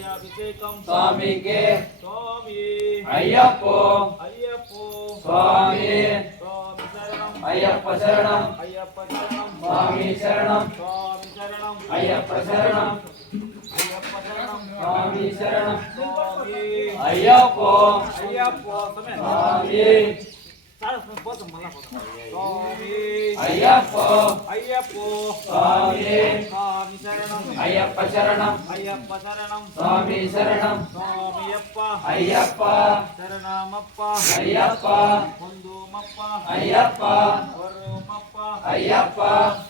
కుంకుమాభిషేకం స్వామికే స్వామి అయ్యప్పో అయ్యప్పో స్వామి స్వామి శరణం అయ్యప్ప శరణం అయ్యప్ప శరణం స్వామి శరణం స్వామి శరణం అయ్యప్ప శరణం అయ్యప్ప శరణం స్వామి శరణం స్వామి అయ్యప్పో అయ్యప్పో స్వామి స్వామి అయ్యప్పో అయ్యప్పో స్వామి స్వామి శరణం అయ్యప్ప శరణం అయ్యప్ప శరణం స్వామి శరణం స్వామియప్ప అయ్యప్ప శరణమప్ప అయ్యప్ప ముందుమప్ప అయ్యప్ప వరుమప్ప అయ్యప్ప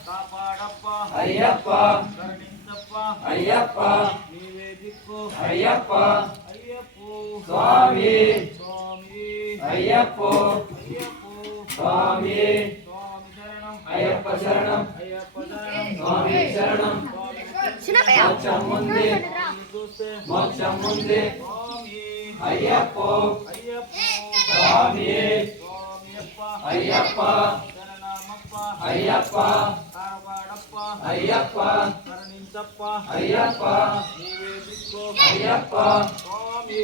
కాపాడప్ప అయ్యప్ప కరుణించప్ప అయ్యప్ప నీవే దిక్కు అయ్యప్ప అయ్యప్పో స్వామి స్వామి అయ్యప్పో అయ్యప్పో స్వామి స్వామి శరణం అయ్యప్ప శరణం అయ్యప్ప శరణం స్వామి శరణం మోక్షం ఉంది మోక్షం ఉంది స్వామి అయ్యప్పో అయ్యప్పో స్వామి స్వామియప్ప అయ్యప్ప శరణమప్ప అయ్యప్ప కాపాడప్ప అయ్యప్ప కరుణించప్ప అయ్యప్ప నీవే దిక్కు అయ్యప్ప స్వామి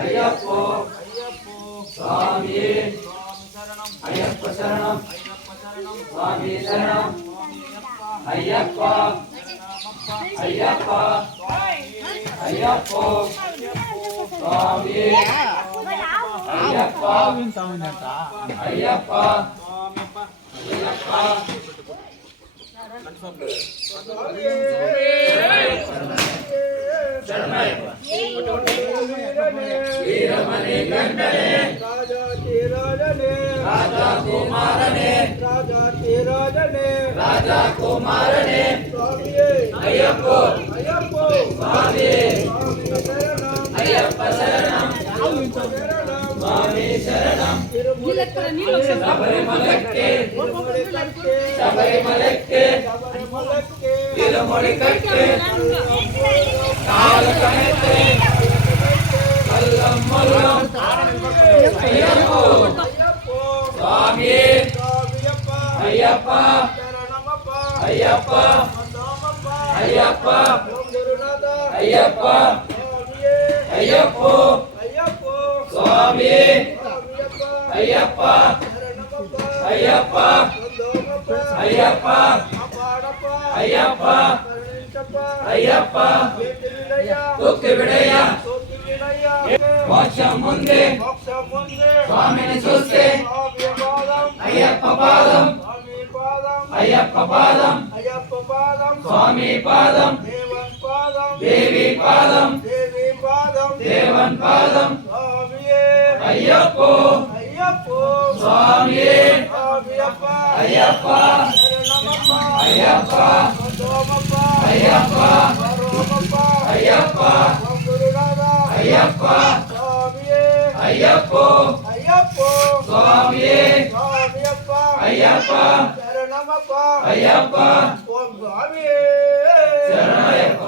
అయ్యప్పో అయ్యప్పో స్వామి స్వామి శరణం అయ్యప్ప శరణం అయ్యప్ప శరణం స్వామి శరణం స్వామియప్ప అయ్యప్ప శరణమప్ప అయ్యప్ప స్వామి అయ్యప్పో స్వామి అయ్యప్ప అయ్యప్ప స్వామియప్ప వీరమణి గంటనే రాజా కుమారనే రాజా కుమారనే అయ్యప్పో స్వామి అయ్యప్ప శరణం స్వామి శరణం శబరిమలಕ್ಕೆ శబరిమలಕ್ಕೆ తిరుముడి కట్టే కాలకణెత్తే అల్లం మల్లం అయ్యప్పో స్వామి అయ్యప్ప అయ్యప్ప అయ్యప్ప అయ్యప్ప అయ్యప్పో స్వామి అయ్యప్ప అయ్యప్ప అయ్యప్ప అయ్యప్ప అయ్యప్ప తొక్కి విడయ్య మోక్షం ముందే స్వామిని చూస్తే అయ్యప్ప పాదం అయ్యప్ప పాదం స్వామి పాదం దేవి పాదం దేవన్ పాదం అయ్యప్పో స్వామి అయ్యప్ప అయ్యప్ప అయ్యప్ప అయ్యప్ప అయ్యప్ప అయ్యప్పో స్వామి అయ్యప్ప అయ్యప్ప శరణమయ్యప్ప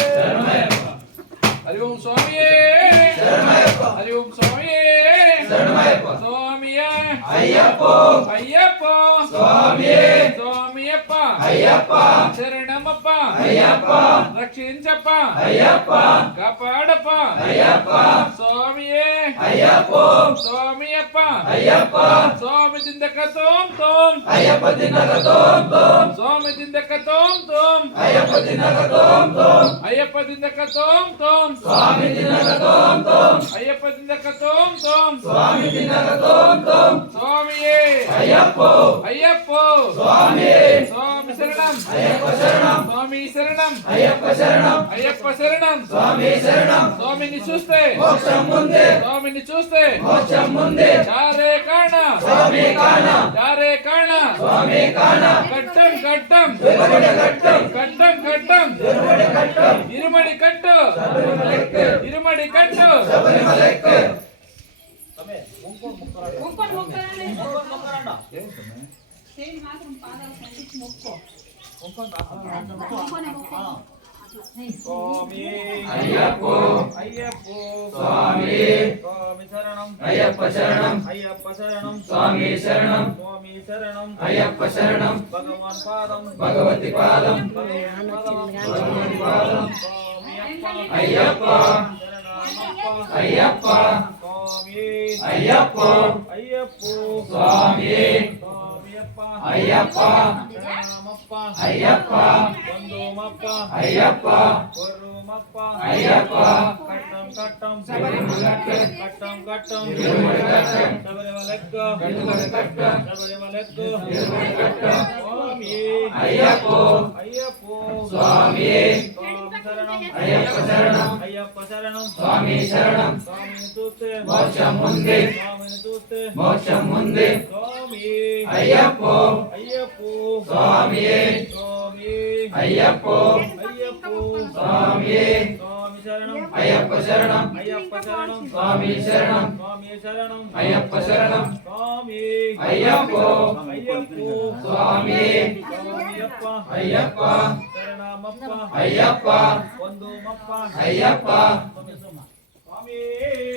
శరణమయ్యప్ప హరి ఓం స్వామి శరణమయ్యప్ప హరి ఓం స్వామి శరణమయ్యప్ప స్వామి అయ్యప్పో అయ్యప్ప స్వామి స్వామియప్ప అయ్యప్ప శరణమప్ప అయ్యప్ప రక్షించప్ప అయ్యప్ప కాపాడప్ప అయ్యప్ప స్వామియే అయ్యప్పో స్వామియప్ప అయ్యప్ప స్వామి దిందక తోం తోం అయ్యప్ప దినక తోం తోం స్వామి దిందక తోం తోం అయ్యప్ప దినక తోం తోం అయ్యప్ప దిందక తోం తోం స్వామి దినక తోం తోం అయ్యప్ప దిందక తోం తోం స్వామి దినక తోం తోం స్వామియే అయ్యప్పో అయ్యప్పో స్వామి స్వామి శరణం అయ్యప్ప శరణం స్వామి శరణం అయ్యప్ప శరణం అయ్యప్ప శరణం స్వామి శరణం స్వామిని చూస్తే మోక్షం ముందే స్వామిని చూస్తే మోక్షం ముందే చారే కాణ స్వామి కాన చారే కాణ స్వామి కాన కట్టం కట్టం తిరుమడి కట్టం కట్టం కట్టం తిరుమడి కట్టం ఇరుమడి కట్టు శబరిమలಕ್ಕೆ ఇరుమడి కట్టు శబరిమలಕ್ಕೆ స్వామి అయ్యప్పో అయ్యప్పో స్వామి స్వామి శరణం అయ్యప్ప శరణం అయ్యప్ప శరణం స్వామి శరణం స్వామి శరణం అయ్యప్ప శరణం భగవాన్ పాదం భగవతి పాదం భగవాన్ భగవతి పాదం స్వామియప్ప అయ్యప్ప శరణమప్ప అయ్యప్ప స్వామి అయ్యప్ప అయ్యప్పో స్వామి స్వామియప్ప అయ్యప్ప శరణమప్ప అయ్యప్ప బంధుమప్ప అయ్యప్ప కొర్రుమప్ప అయ్యప్ప కట్టం కట్టం శబరిమలక్కు కట్టం కట్టం తిరుమలకట్టు శబరిమలక్కు తిరుమలకట్టు శబరిమలక్కు తిరుమలకట్టు స్వామి అయ్యప్పో అయ్యప్పో స్వామి స్వామి శరణం అయ్యప్ప శరణం అయ్యప్ప శరణం స్వామి శరణం స్వామిని చూస్తే మోక్షం ఉంది స్వామిని చూస్తే మోక్షం ఉంది స్వామి అయ్యప్పో అయ్యప్పో స్వామి స్వామి అయ్యప్పో అయ్యప్పో స్వామి స్వామి శరణం అయ్యప్ప శరణం అయ్యప్ప శరణం స్వామి శరణం స్వామి శరణం అయ్యప్ప శరణం స్వామి అయ్యప్పో అయ్యప్పో స్వామి స్వామియప్ప అయ్యప్ప శరణమప్ప అయ్యప్ప బంధుమప్ప అయ్యప్ప స్వామి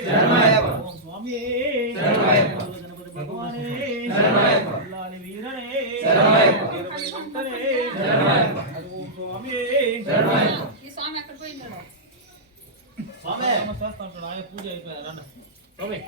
శరణమయ్యప్ప స్వామి శరణమయ్యప్ప గణపతి భగవానే శరణమయ్యప్ప అల్లాని వీరనే శరణమయ్యప్ప వీరమణి వెంటనే శరణమయ్యప్ప ఓం స్వామి శరణమయ్యప్ప ఈ స్వామి ఎక్కడ పోయినాడు? స్వామి చేస్తా ఉంటాడు ఆయన పూజ అయిపోయారు రండి స్వామి